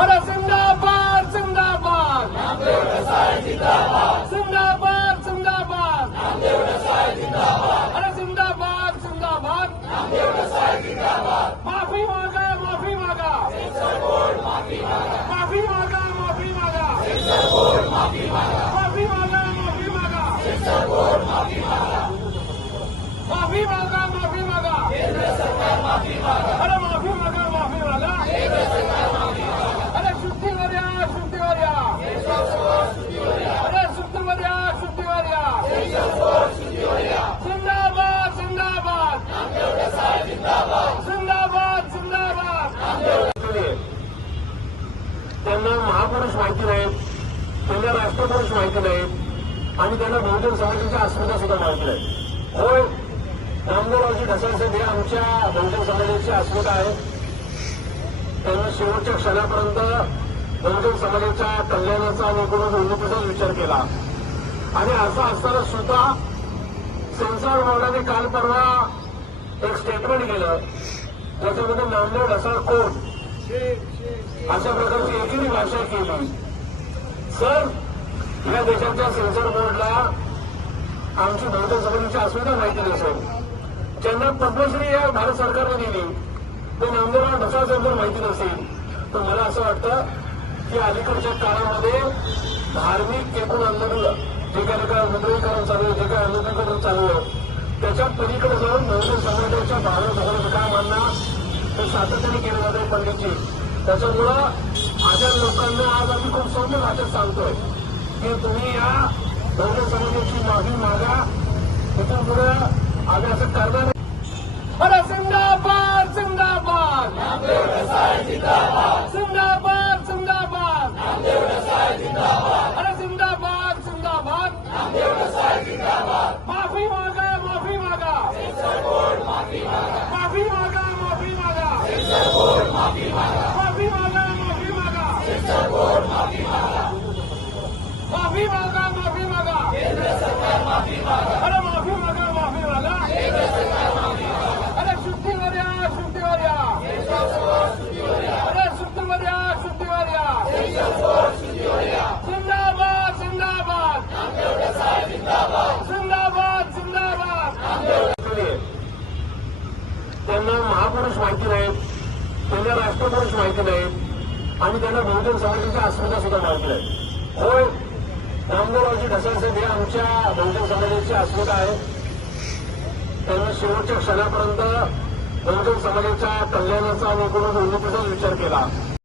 बड़ा जिंदाबाद जिंदाबाद महापुरुष माहिती नाहीत. त्यांना राष्ट्रपुरुष माहिती नाहीत. आणि त्यांना बहुजन समाजाच्या अस्मिता सुद्धा माहिती नाही होय नामदेवरावजी ढसाळसाहेब हे आमच्या बहुजन समाजाची अस्मिता आहे त्यांनी शेवटच्या क्षणापर्यंत बहुजन समाजाच्या कल्याणाचा आणि एकूणच उन्नतीचाच विचार केला. आणि असं असताना सुद्धा सेन्सॉर बोर्डाने काल परवा एक स्टेटमेंट केलं. ज्याच्यामध्ये नामदेव ढसाळ कोण? अशा प्रकारची एकही भाषा केली सर या देशाच्या सेन्सर बोर्डला आमची बहुजन जमिनीची अस्मिता माहिती नसेल ज्यांना पद्मश्री या भारत सरकारने दिली ते नामदेवराव ढसाळ जर माहिती नसेल. तर मला असं वाटतं की अलीकडच्या काळामध्ये धार्मिक एकूण आंदोलन जे काही काय मुद्रीकरण चालू आहे जे काही आंदोलनीकरण चालू आहे त्याच्या पलीकडे जाऊन बहुजन समाजाच्या भारत हे सातत्याने केलं जातं पंडितजी. त्याच्यामुळं माझ्या लोकांना आज आम्ही खूप सौम्य भाषेत सांगतोय की तुम्ही या बहुजन समितीची माफी मागा. तिथून पुढे आम्ही असं करणार नाही. अरे जिंदाबाद जिंदाबाद. जिंदाबाद. जिंदाबाद अरे जिंदाबाद जिंदाबाद. माफी मागा. माफी मागा माफी मागा माफी मागा माफी मागा माफी मागा माफी मागा माफी मागा माफी मागा अरे माफी मागा माफी मागा अरे सुट्टीवर या सुट्टीवर या अरे सुट्टीवर या सुट्टीवर या जिंदाबाद जिंदाबाद जिंदाबाद जिंदाबाद त्यांना माहिती नाहीत त्यांना राष्ट्रपुरुष माहिती नाहीत आणि त्यांना बहुजन समाजाची अस्मिता सुद्धा माहिती नाही. होय नामदेवरावजी ढसाळसाहेब हे आमच्या बहुजन समाजाची अस्मिता आहे त्यांनी शेवटच्या क्षणापर्यंत बहुजन समाजाच्या कल्याणाचा आणि एकूणच उन्नतीचाच विचार केला.